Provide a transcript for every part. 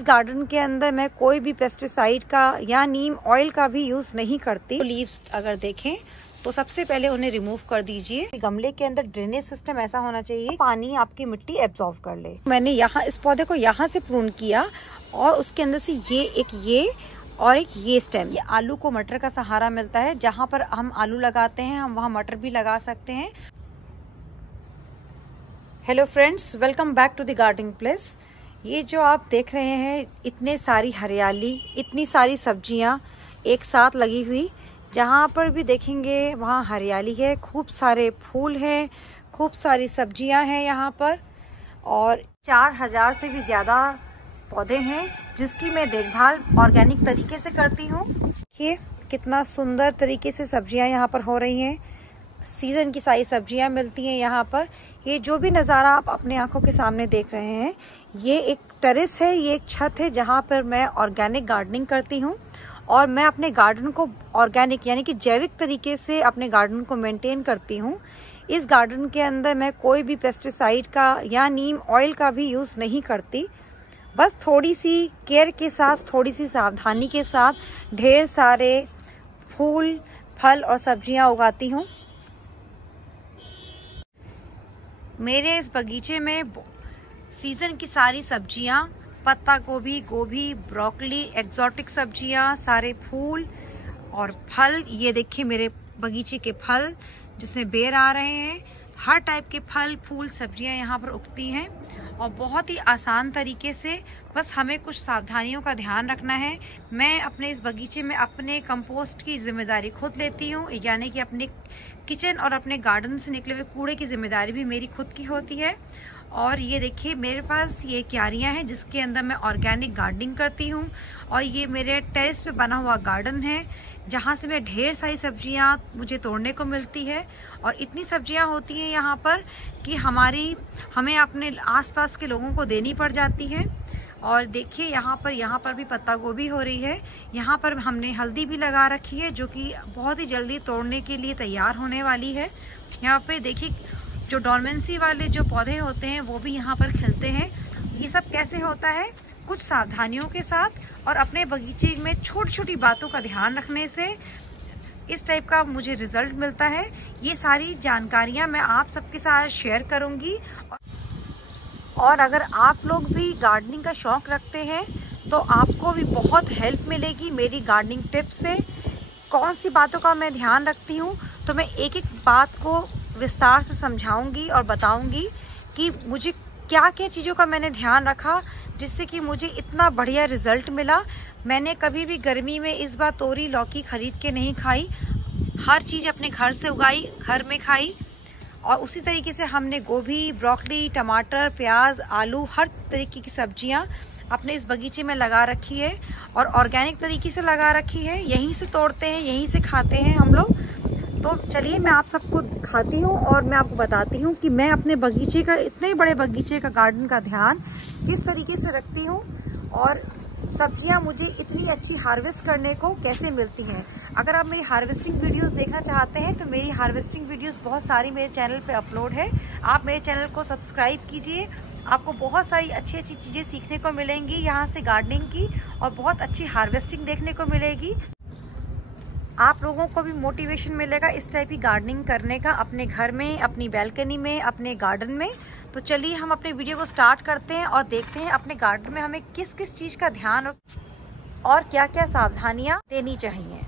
इस गार्डन के अंदर मैं कोई भी पेस्टिसाइड का या नीम ऑयल का भी यूज नहीं करती। तो लीव्स अगर देखें तो सबसे पहले उन्हें रिमूव कर दीजिए। गमले के अंदर ड्रेनेज सिस्टम ऐसा होना चाहिए पानी आपकी मिट्टी एब्जॉर्ब कर ले। मैंने यहाँ इस पौधे को यहाँ से प्रून किया और उसके अंदर से ये और एक ये स्टेम। ये आलू को मटर का सहारा मिलता है। जहाँ पर हम आलू लगाते हैं हम वहाँ मटर भी लगा सकते हैं। Hello friends, welcome back to the gardening place. ये जो आप देख रहे हैं इतने सारी हरियाली, इतनी सारी सब्जियां एक साथ लगी हुई, जहाँ पर भी देखेंगे वहाँ हरियाली है, खूब सारे फूल हैं, खूब सारी सब्जियां हैं यहाँ पर और 4000 से भी ज़्यादा पौधे हैं जिसकी मैं देखभाल ऑर्गेनिक तरीके से करती हूँ। देखिए कितना सुंदर तरीके से सब्जियां यहाँ पर हो रही हैं। सीजन की सारी सब्जियां मिलती हैं यहाँ पर। ये जो भी नज़ारा आप अपने आंखों के सामने देख रहे हैं ये एक टेरेस है, ये एक छत है जहाँ पर मैं ऑर्गेनिक गार्डनिंग करती हूँ और मैं अपने गार्डन को ऑर्गेनिक यानी कि जैविक तरीके से अपने गार्डन को मेंटेन करती हूँ। इस गार्डन के अंदर मैं कोई भी पेस्टिसाइड का या नीम ऑयल का भी यूज़ नहीं करती। बस थोड़ी सी केयर के साथ, थोड़ी सी सावधानी के साथ ढेर सारे फूल, फल और सब्जियां उगाती हूँ। मेरे इस बगीचे में सीजन की सारी सब्जियां, पत्ता गोभी, ब्रोकली, एक्सोटिक सब्जियां, सारे फूल और फल। ये देखिए मेरे बगीचे के फल जिसमें बेर आ रहे हैं। हर टाइप के फल, फूल, सब्जियां यहाँ पर उगती हैं और बहुत ही आसान तरीके से। बस हमें कुछ सावधानियों का ध्यान रखना है। मैं अपने इस बगीचे में अपने कंपोस्ट की जिम्मेदारी खुद लेती हूँ, यानी कि अपने किचन और अपने गार्डन से निकले हुए कूड़े की जिम्मेदारी भी मेरी खुद की होती है। और ये देखिए मेरे पास ये क्यारियाँ हैं जिसके अंदर मैं ऑर्गेनिक गार्डनिंग करती हूँ और ये मेरे टेरेस पे बना हुआ गार्डन है जहाँ से मैं ढेर सारी सब्जियाँ मुझे तोड़ने को मिलती है। और इतनी सब्जियाँ होती हैं यहाँ पर कि हमें अपने आसपास के लोगों को देनी पड़ जाती है। और देखिए यहाँ पर भी पत्ता गोभी हो रही है। यहाँ पर हमने हल्दी भी लगा रखी है जो कि बहुत ही जल्दी तोड़ने के लिए तैयार होने वाली है। यहाँ पे देखिए जो डोरमेंसी वाले जो पौधे होते हैं वो भी यहाँ पर खिलते हैं। ये सब कैसे होता है? कुछ सावधानियों के साथ और अपने बगीचे में छोटी छोटी बातों का ध्यान रखने से इस टाइप का मुझे रिजल्ट मिलता है। ये सारी जानकारियाँ मैं आप सबके साथ शेयर करूँगी। और अगर आप लोग भी गार्डनिंग का शौक़ रखते हैं तो आपको भी बहुत हेल्प मिलेगी मेरी गार्डनिंग टिप्स से। कौन सी बातों का मैं ध्यान रखती हूँ तो मैं एक एक बात को विस्तार से समझाऊंगी और बताऊंगी कि मुझे क्या क्या चीज़ों का मैंने ध्यान रखा जिससे कि मुझे इतना बढ़िया रिजल्ट मिला। मैंने कभी भी गर्मी में इस बार तोरी लौकी खरीद के नहीं खाई, हर चीज़ अपने घर से उगाई, घर में खाई। और उसी तरीके से हमने गोभी, ब्रोकली, टमाटर, प्याज, आलू, हर तरीके की सब्जियां अपने इस बगीचे में लगा रखी है और ऑर्गेनिक तरीके से लगा रखी है। यहीं से तोड़ते हैं, यहीं से खाते हैं हम लोग। तो चलिए मैं आप सबको दिखाती हूँ और मैं आपको बताती हूँ कि मैं अपने बगीचे का, इतने बड़े बगीचे का गार्डन का ध्यान किस तरीके से रखती हूँ और सब्जियाँ मुझे इतनी अच्छी हार्वेस्ट करने को कैसे मिलती हैं। अगर आप मेरी हार्वेस्टिंग वीडियोस देखना चाहते हैं तो मेरी हार्वेस्टिंग वीडियोस बहुत सारी मेरे चैनल पे अपलोड है। आप मेरे चैनल को सब्सक्राइब कीजिए, आपको बहुत सारी अच्छी अच्छी चीज़ें सीखने को मिलेंगी यहाँ से गार्डनिंग की और बहुत अच्छी हार्वेस्टिंग देखने को मिलेगी। आप लोगों को भी मोटिवेशन मिलेगा इस टाइप की गार्डनिंग करने का अपने घर में, अपनी बैल्कनी में, अपने गार्डन में। तो चलिए हम अपने वीडियो को स्टार्ट करते हैं और देखते हैं अपने गार्डन में हमें किस किस चीज़ का ध्यान और क्या क्या सावधानियां देनी चाहिए।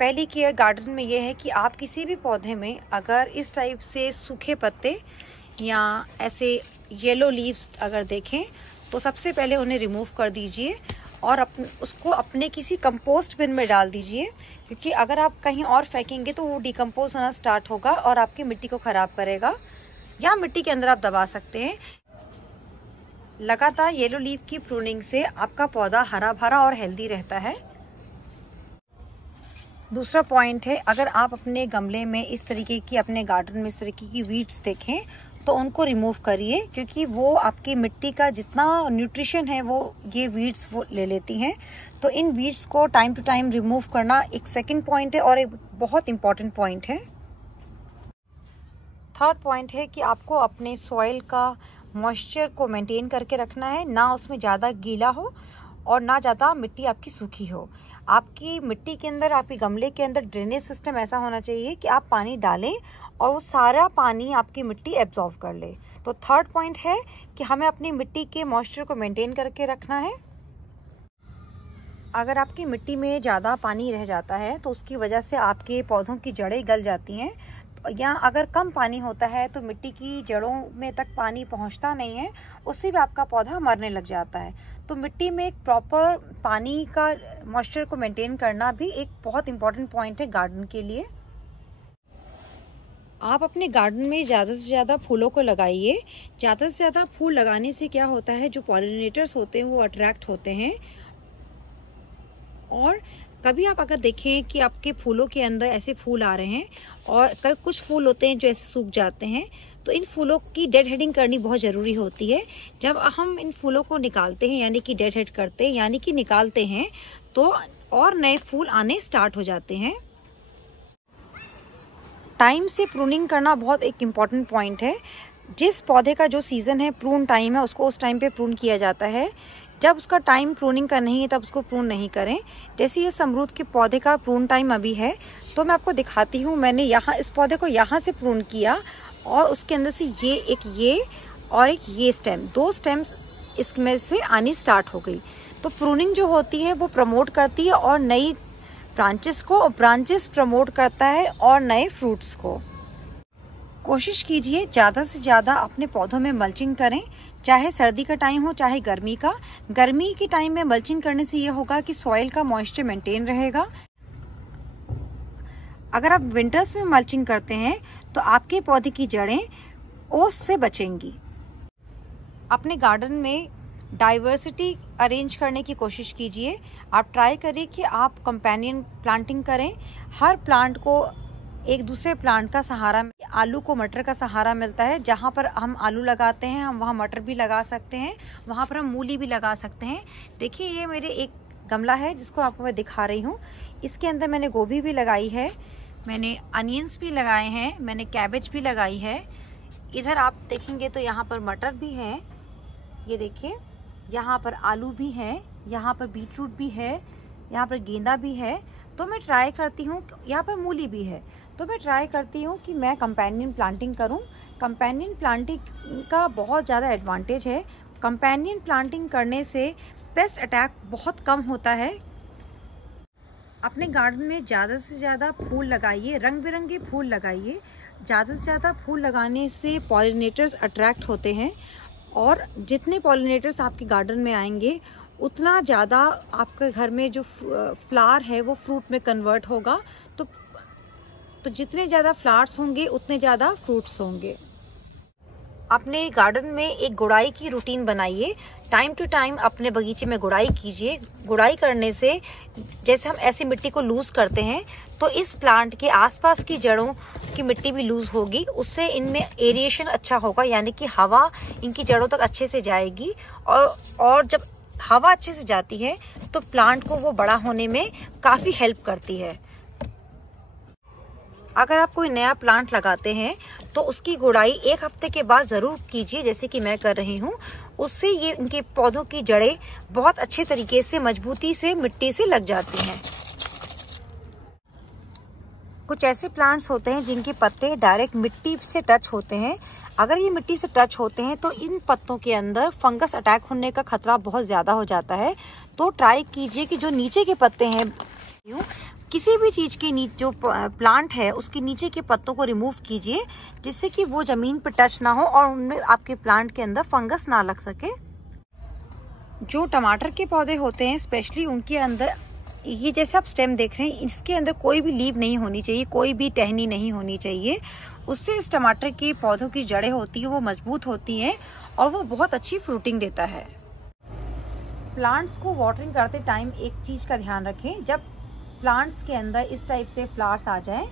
पहली केयर गार्डन में ये है कि आप किसी भी पौधे में अगर इस टाइप से सूखे पत्ते या ऐसे येलो लीव्स अगर देखें तो सबसे पहले उन्हें रिमूव कर दीजिए और उसको अपने किसी कंपोस्ट बिन में डाल दीजिए, क्योंकि अगर आप कहीं और फेंकेंगे तो वो डिकम्पोज होना स्टार्ट होगा और आपकी मिट्टी को ख़राब करेगा। या मिट्टी के अंदर आप दबा सकते हैं। लगातार येलो लीफ की प्रूनिंग से आपका पौधा हरा भरा और हेल्दी रहता है। दूसरा पॉइंट है, अगर आप अपने गमले में इस तरीके की, अपने गार्डन में इस तरीके की वीड्स देखें तो उनको रिमूव करिए, क्योंकि वो आपकी मिट्टी का जितना न्यूट्रिशन है वो ये वीड्स वो ले लेती हैं। तो इन वीड्स को टाइम टू टाइम रिमूव करना एक सेकंड पॉइंट है और एक बहुत इंपॉर्टेंट पॉइंट है। थर्ड पॉइंट है कि आपको अपने सॉइल का मॉइस्चर को मेंटेन करके रखना है, ना उसमें ज़्यादा गीला हो और ना ज़्यादा मिट्टी आपकी सूखी हो। आपकी मिट्टी के अंदर, आपके गमले के अंदर ड्रेनेज सिस्टम ऐसा होना चाहिए कि आप पानी डालें और वो सारा पानी आपकी मिट्टी एब्जॉर्ब कर ले। तो थर्ड पॉइंट है कि हमें अपनी मिट्टी के मॉइस्चर को मेंटेन करके रखना है। अगर आपकी मिट्टी में ज़्यादा पानी रह जाता है तो उसकी वजह से आपके पौधों की जड़ें गल जाती हैं, या अगर कम पानी होता है तो मिट्टी की जड़ों में तक पानी पहुंचता नहीं है, उससे भी आपका पौधा मरने लग जाता है। तो मिट्टी में एक प्रॉपर पानी का मॉइस्चर को मेंटेन करना भी एक बहुत इम्पॉर्टेंट पॉइंट है गार्डन के लिए। आप अपने गार्डन में ज़्यादा से ज़्यादा फूलों को लगाइए। ज़्यादा से ज़्यादा फूल लगाने से क्या होता है, जो पॉलिनेटर्स होते हैं वो अट्रैक्ट होते हैं। और कभी आप अगर देखें कि आपके फूलों के अंदर ऐसे फूल आ रहे हैं और कल कुछ फूल होते हैं जो ऐसे सूख जाते हैं, तो इन फूलों की डेड हेडिंग करनी बहुत ज़रूरी होती है। जब हम इन फूलों को निकालते हैं, यानी कि डेड हेड करते हैं, यानी कि निकालते हैं, तो और नए फूल आने स्टार्ट हो जाते हैं। टाइम से प्रूनिंग करना बहुत एक इम्पॉर्टेंट पॉइंट है। जिस पौधे का जो सीज़न है, प्रून टाइम है, उसको उस टाइम पे प्रून किया जाता है। जब उसका टाइम प्रूनिंग का नहीं है तब उसको प्रून नहीं करें। जैसे ये अमरूद के पौधे का प्रून टाइम अभी है, तो मैं आपको दिखाती हूँ। मैंने यहाँ इस पौधे को यहाँ से प्रून किया और उसके अंदर से ये और एक ये स्टेम, 2 स्टेम्स इसमें से आनी स्टार्ट हो गई। तो प्रूनिंग जो होती है वो प्रमोट करती है और नई ब्रांचेस को, और ब्रांचेस प्रमोट करता है और नए फ्रूट्स को। कोशिश कीजिए ज़्यादा से ज़्यादा अपने पौधों में मल्चिंग करें, चाहे सर्दी का टाइम हो चाहे गर्मी का। गर्मी के टाइम में मल्चिंग करने से ये होगा कि सॉइल का मॉइस्चर मेंटेन रहेगा। अगर आप विंटर्स में मल्चिंग करते हैं तो आपके पौधे की जड़ें ओस से बचेंगी। अपने गार्डन में डाइवर्सिटी अरेंज करने की कोशिश कीजिए। आप ट्राई करिए कि आप कंपेनियन प्लांटिंग करें। हर प्लांट को एक दूसरे प्लांट का सहारा, आलू को मटर का सहारा मिलता है। जहाँ पर हम आलू लगाते हैं हम वहाँ मटर भी लगा सकते हैं, वहाँ पर हम मूली भी लगा सकते हैं। देखिए ये मेरे एक गमला है जिसको आपको मैं दिखा रही हूँ। इसके अंदर मैंने गोभी भी लगाई है, मैंने अनियंस भी लगाए हैं, मैंने कैबेज भी लगाई है। इधर आप देखेंगे तो यहाँ पर मटर भी है, ये देखिए, यहाँ पर आलू भी है, यहाँ पर बीटरूट भी है, यहाँ पर गेंदा भी है। तो मैं ट्राई करती हूँ, यहाँ पर मूली भी है, तो मैं ट्राई करती हूँ कि मैं कंपेनियन प्लांटिंग करूँ। कंपेनियन प्लांटिंग का बहुत ज़्यादा एडवांटेज है। कंपेनियन प्लांटिंग करने से पेस्ट अटैक बहुत कम होता है। अपने गार्डन में ज़्यादा से ज़्यादा फूल लगाइए, रंग बिरंगे फूल लगाइए। ज़्यादा से ज़्यादा फूल लगाने से पॉलिनेटर्स अट्रैक्ट होते हैं, और जितने पॉलिनेटर्स आपके गार्डन में आएंगे उतना ज़्यादा आपके घर में जो फ्लावर है वो फ्रूट में कन्वर्ट होगा। तो जितने ज़्यादा फ्लावर्स होंगे उतने ज़्यादा फ्रूट्स होंगे। अपने गार्डन में एक गुड़ाई की रूटीन बनाइए। टाइम टू टाइम अपने बगीचे में गुड़ाई कीजिए। गुड़ाई करने से जैसे हम ऐसी मिट्टी को लूज करते हैं तो इस प्लांट के आसपास की जड़ों की मिट्टी भी लूज होगी। उससे इनमें एरिएशन अच्छा होगा, यानी कि हवा इनकी जड़ों तक अच्छे से जाएगी। और जब हवा अच्छे से जाती है तो प्लांट को वो बड़ा होने में काफ़ी हेल्प करती है। अगर आप कोई नया प्लांट लगाते हैं तो उसकी गुड़ाई 1 हफ्ते के बाद ज़रूर कीजिए, जैसे कि मैं कर रही हूँ। उससे ये इनके पौधों की जड़ें बहुत अच्छे तरीके से मजबूती से मिट्टी से लग जाती हैं। कुछ ऐसे प्लांट्स होते हैं जिनके पत्ते डायरेक्ट मिट्टी से टच होते हैं। अगर ये मिट्टी से टच होते हैं तो इन पत्तों के अंदर फंगस अटैक होने का खतरा बहुत ज़्यादा हो जाता है। तो ट्राई कीजिए कि जो नीचे के पत्ते हैं, किसी भी चीज़ के नीचे जो प्लांट है उसके नीचे के पत्तों को रिमूव कीजिए, जिससे कि वो ज़मीन पर टच ना हो और उनमें आपके प्लांट के अंदर फंगस ना लग सके। जो टमाटर के पौधे होते हैं स्पेशली, उनके अंदर ये जैसे आप स्टेम देख रहे हैं, इसके अंदर कोई भी लीव नहीं होनी चाहिए, कोई भी टहनी नहीं होनी चाहिए। उससे इस टमाटर के पौधों की जड़ें होती है वो मजबूत होती हैं और वो बहुत अच्छी फ्रूटिंग देता है। प्लांट्स को वाटरिंग करते टाइम एक चीज़ का ध्यान रखें, जब प्लांट्स के अंदर इस टाइप से फ्लावर्स आ जाएं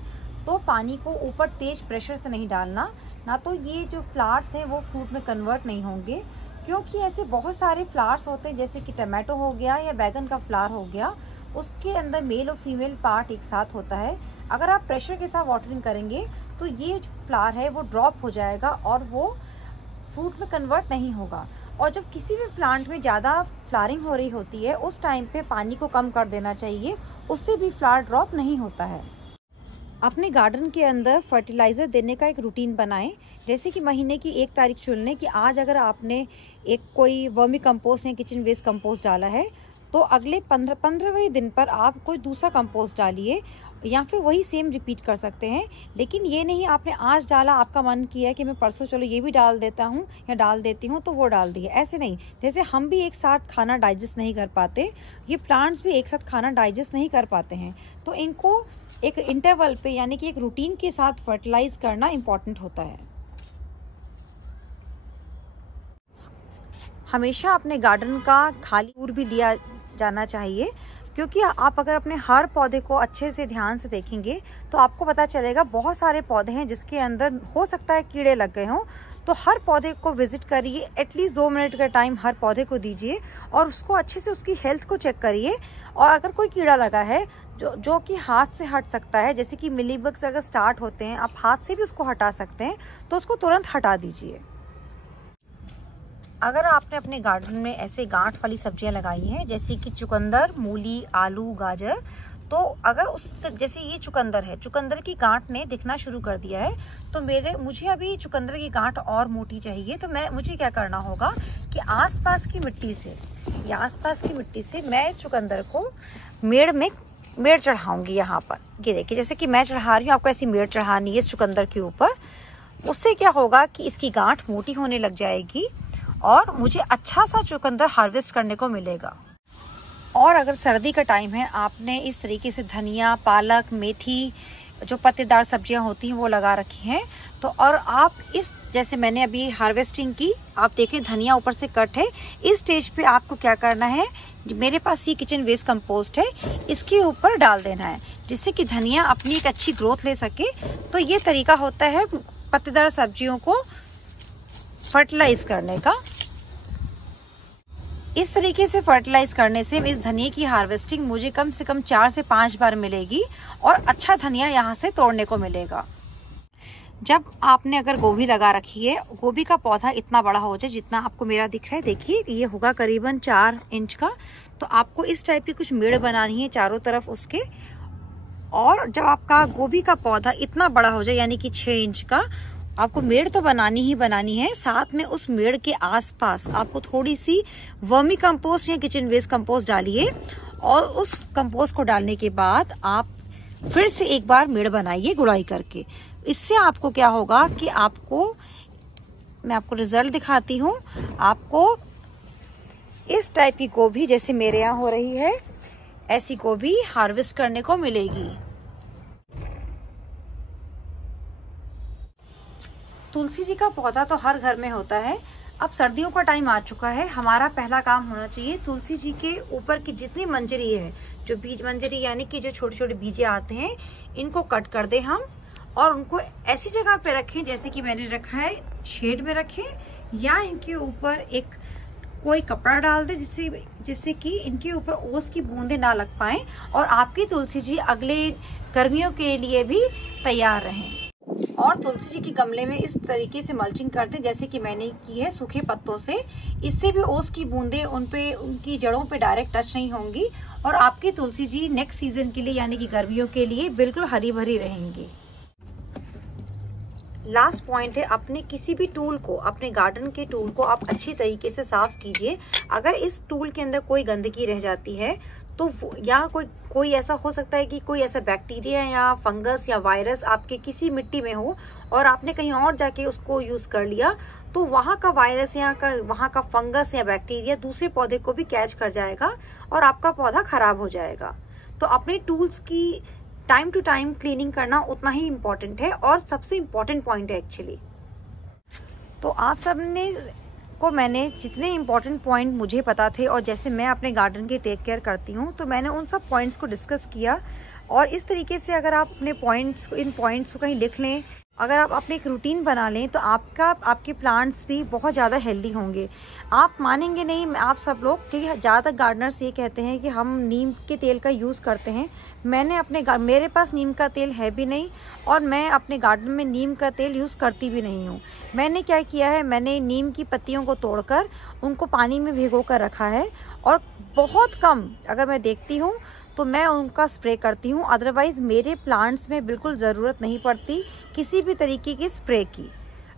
तो पानी को ऊपर तेज प्रेशर से नहीं डालना, ना तो ये जो फ्लावर्स हैं वो फ्रूट में कन्वर्ट नहीं होंगे। क्योंकि ऐसे बहुत सारे फ्लावर्स होते हैं, जैसे कि टमाटो हो गया या बैगन का फ्लावर हो गया, उसके अंदर मेल और फीमेल पार्ट एक साथ होता है। अगर आप प्रेशर के साथ वाटरिंग करेंगे तो ये जो फ्लावर है वो ड्रॉप हो जाएगा और वो फ्रूट में कन्वर्ट नहीं होगा। और जब किसी भी प्लांट में ज़्यादा फ्लावरिंग हो रही होती है उस टाइम पे पानी को कम कर देना चाहिए, उससे भी फ्लावर ड्रॉप नहीं होता है। अपने गार्डन के अंदर फर्टिलाइज़र देने का एक रूटीन बनाएं। जैसे कि महीने की 1 तारीख चुन लें कि आज अगर आपने एक कोई वर्मी कंपोस्ट या किचन वेस्ट कंपोस्ट डाला है तो अगले 15वें दिन पर आप कोई दूसरा कंपोस्ट डालिए, या फिर वही सेम रिपीट कर सकते हैं। लेकिन ये नहीं आपने आज डाला, आपका मन किया कि मैं परसों चलो ये भी डाल देता हूँ या डाल देती हूँ तो वो डाल दिए, ऐसे नहीं। जैसे हम भी एक साथ खाना डाइजेस्ट नहीं कर पाते, ये प्लांट्स भी एक साथ खाना डाइजेस्ट नहीं कर पाते हैं, तो इनको एक इंटरवल पे यानी कि एक रूटीन के साथ फर्टिलाइज करना इम्पॉर्टेंट होता है। हमेशा अपने गार्डन का खाली टूर भी लिया जाना चाहिए, क्योंकि आप अगर अपने हर पौधे को अच्छे से ध्यान से देखेंगे तो आपको पता चलेगा बहुत सारे पौधे हैं जिसके अंदर हो सकता है कीड़े लग गए हों। तो हर पौधे को विजिट करिए, एटलीस्ट 2 मिनट का टाइम हर पौधे को दीजिए और उसको अच्छे से उसकी हेल्थ को चेक करिए। और अगर कोई कीड़ा लगा है जो कि हाथ से हट सकता है, जैसे कि मिलीबग्स अगर स्टार्ट होते हैं आप हाथ से भी उसको हटा सकते हैं, तो उसको तुरंत हटा दीजिए। अगर आपने अपने गार्डन में ऐसे गांठ वाली सब्जियां लगाई हैं जैसे कि चुकंदर, मूली, आलू, गाजर, तो अगर जैसे ये चुकंदर है, चुकंदर की गांठ ने दिखना शुरू कर दिया है तो मुझे अभी चुकंदर की गांठ और मोटी चाहिए, तो मुझे क्या करना होगा कि आसपास की मिट्टी से मैं चुकंदर को मेड़ चढ़ाऊंगी। यहाँ पर ये देखिए, जैसे कि मैं चढ़ा रही हूँ, आपको ऐसी मेड़ चढ़ानी है इस चुकंदर के ऊपर। उससे क्या होगा कि इसकी गांठ मोटी होने लग जाएगी और मुझे अच्छा सा चुकंदर हार्वेस्ट करने को मिलेगा। और अगर सर्दी का टाइम है, आपने इस तरीके से धनिया, पालक, मेथी, जो पत्तेदार सब्जियां होती हैं वो लगा रखी हैं, तो और आप जैसे मैंने अभी हार्वेस्टिंग की, आप देखें धनिया ऊपर से कट है, इस स्टेज पे आपको क्या करना है, मेरे पास ये किचन वेस्ट कंपोस्ट है, इसके ऊपर डाल देना है जिससे कि धनिया अपनी एक अच्छी ग्रोथ ले सके। तो ये तरीका होता है पत्तेदार सब्जियों को फर्टिलाइज करने का। इस तरीके से फर्टिलाइज करने से इस धनिया की हार्वेस्टिंग मुझे कम से कम 4 से 5 बार मिलेगी और अच्छा धनिया यहाँ से तोड़ने को मिलेगा। जब आपने अगर गोभी लगा रखी है, गोभी का पौधा इतना बड़ा हो जाए जितना आपको मेरा दिख रहा है, देखिए ये होगा करीबन 4 इंच का, तो आपको इस टाइप की कुछ मेड़ बनानी है चारों तरफ उसके। और जब आपका गोभी का पौधा इतना बड़ा हो जाए यानी कि 6 इंच का, आपको मेड़ तो बनानी ही बनानी है, साथ में उस मेड़ के आसपास आपको थोड़ी सी वर्मी कंपोस्ट या किचन वेस्ट कंपोस्ट डालिए। और उस कंपोस्ट को डालने के बाद आप फिर से एक बार मेड़ बनाइए गुड़ाई करके। इससे आपको क्या होगा कि मैं आपको रिजल्ट दिखाती हूँ। आपको इस टाइप की गोभी जैसे मेरे यहाँ हो रही है, ऐसी गोभी हार्वेस्ट करने को मिलेगी। तुलसी जी का पौधा तो हर घर में होता है। अब सर्दियों का टाइम आ चुका है, हमारा पहला काम होना चाहिए तुलसी जी के ऊपर की जितनी मंजरी है, जो बीज मंजरी यानी कि जो छोटे छोटे बीजे आते हैं, इनको कट कर दें हम और उनको ऐसी जगह पे रखें जैसे कि मैंने रखा है, शेड में रखें या इनके ऊपर कोई कपड़ा डाल दे जिससे कि इनके ऊपर ओस की बूंदें ना लग पाएं और आपकी तुलसी जी अगले गर्मियों के लिए भी तैयार रहें। और तुलसी जी के गमले में इस तरीके से मल्चिंग करते हैं जैसे कि मैंने की है, सूखे पत्तों से। इससे भी ओस की बूंदें उनकी जड़ों पे डायरेक्ट टच नहीं होंगी और आपकी तुलसी जी नेक्स्ट सीजन के लिए यानी कि गर्मियों के लिए बिल्कुल हरी भरी रहेंगी। लास्ट पॉइंट है, अपने किसी भी टूल को, अपने गार्डन के टूल को आप अच्छी तरीके से साफ कीजिए। अगर इस टूल के अंदर कोई गंदगी रह जाती है तो या कोई ऐसा हो सकता है कि कोई ऐसा बैक्टीरिया या फंगस या वायरस आपके किसी मिट्टी में हो और आपने कहीं और जाके उसको यूज कर लिया, तो वहाँ का वायरस या वहाँ का फंगस या बैक्टीरिया दूसरे पौधे को भी कैच कर जाएगा और आपका पौधा खराब हो जाएगा। तो अपने टूल्स की टाइम टू टाइम क्लीनिंग करना उतना ही इम्पोर्टेंट है और सबसे इम्पोर्टेंट पॉइंट है एक्चुअली। तो आप सबने को मैंने जितने इम्पोर्टेंट पॉइंट मुझे पता थे और जैसे मैं अपने गार्डन की टेक केयर करती हूँ, तो मैंने उन सब पॉइंट्स को डिस्कस किया। और इस तरीके से अगर आप अपने इन पॉइंट्स को कहीं लिख लें अगर आप अपनी एक रूटीन बना लें तो आपके प्लांट्स भी बहुत ज़्यादा हेल्दी होंगे। आप मानेंगे नहीं, आप सब लोग, क्योंकि ज़्यादातर गार्डनर्स ये कहते हैं कि हम नीम के तेल का यूज़ करते हैं। मेरे पास नीम का तेल है भी नहीं और मैं अपने गार्डन में नीम का तेल यूज़ करती भी नहीं हूँ। मैंने क्या किया है, मैंने नीम की पत्तियों को तोड़कर उनको पानी में भिगो कर रखा है और बहुत कम अगर मैं देखती हूँ तो मैं उनका स्प्रे करती हूँ। अदरवाइज़ मेरे प्लांट्स में बिल्कुल ज़रूरत नहीं पड़ती किसी भी तरीके की स्प्रे की।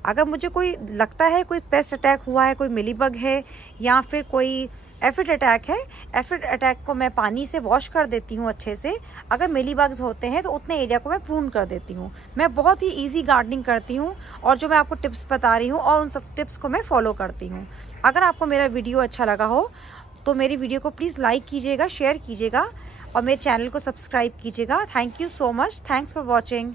अगर मुझे कोई लगता है कोई पेस्ट अटैक हुआ है, कोई मिलीबग है या फिर कोई एफिड अटैक है, एफिड अटैक को मैं पानी से वॉश कर देती हूँ अच्छे से। अगर मिलीबग्स होते हैं तो उतने एरिया को मैं प्रून कर देती हूँ। मैं बहुत ही ईजी गार्डनिंग करती हूँ और जो मैं आपको टिप्स बता रही हूँ और उन सब टिप्स को मैं फॉलो करती हूँ। अगर आपको मेरा वीडियो अच्छा लगा हो तो मेरी वीडियो को प्लीज़ लाइक कीजिएगा, शेयर कीजिएगा और मेरे चैनल को सब्सक्राइब कीजिएगा। Thank you so much. Thanks for watching.